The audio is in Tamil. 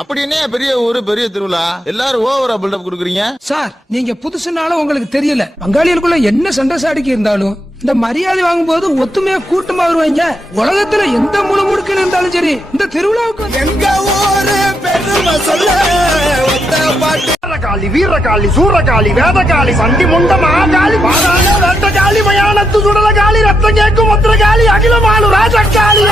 அப்படின்னே பெரிய ஊரு பெரிய திருவிழா எல்லாரும் ஓவரா பில்டப் கொடுக்குறீங்க. சார் நீங்க புதுசுனால உங்களுக்கு தெரியல, பங்காளிகளுக்குள்ள என்ன சண்டை சாடிக்கு இருந்தாலும் இந்த மரியாதை வாங்கும் போது ஒத்துமையா கூட்டமா வருவாங்க. உலகத்துல எந்த முழு முடுக்கல் இருந்தாலும் சரி இந்த திருவிழாவுக்கு எங்க ஊரு பெருமை சொல்ல காளி வீரகாளி சூரகாளி வேதகாளி சண்டி முண்ட மகாகாளி பாதாள வேட்டகாளி மயானத்து சுடல காளி ரத்தம் கேட்கும் ஒத்திரகாளி அகிலமானு ராஜகாளி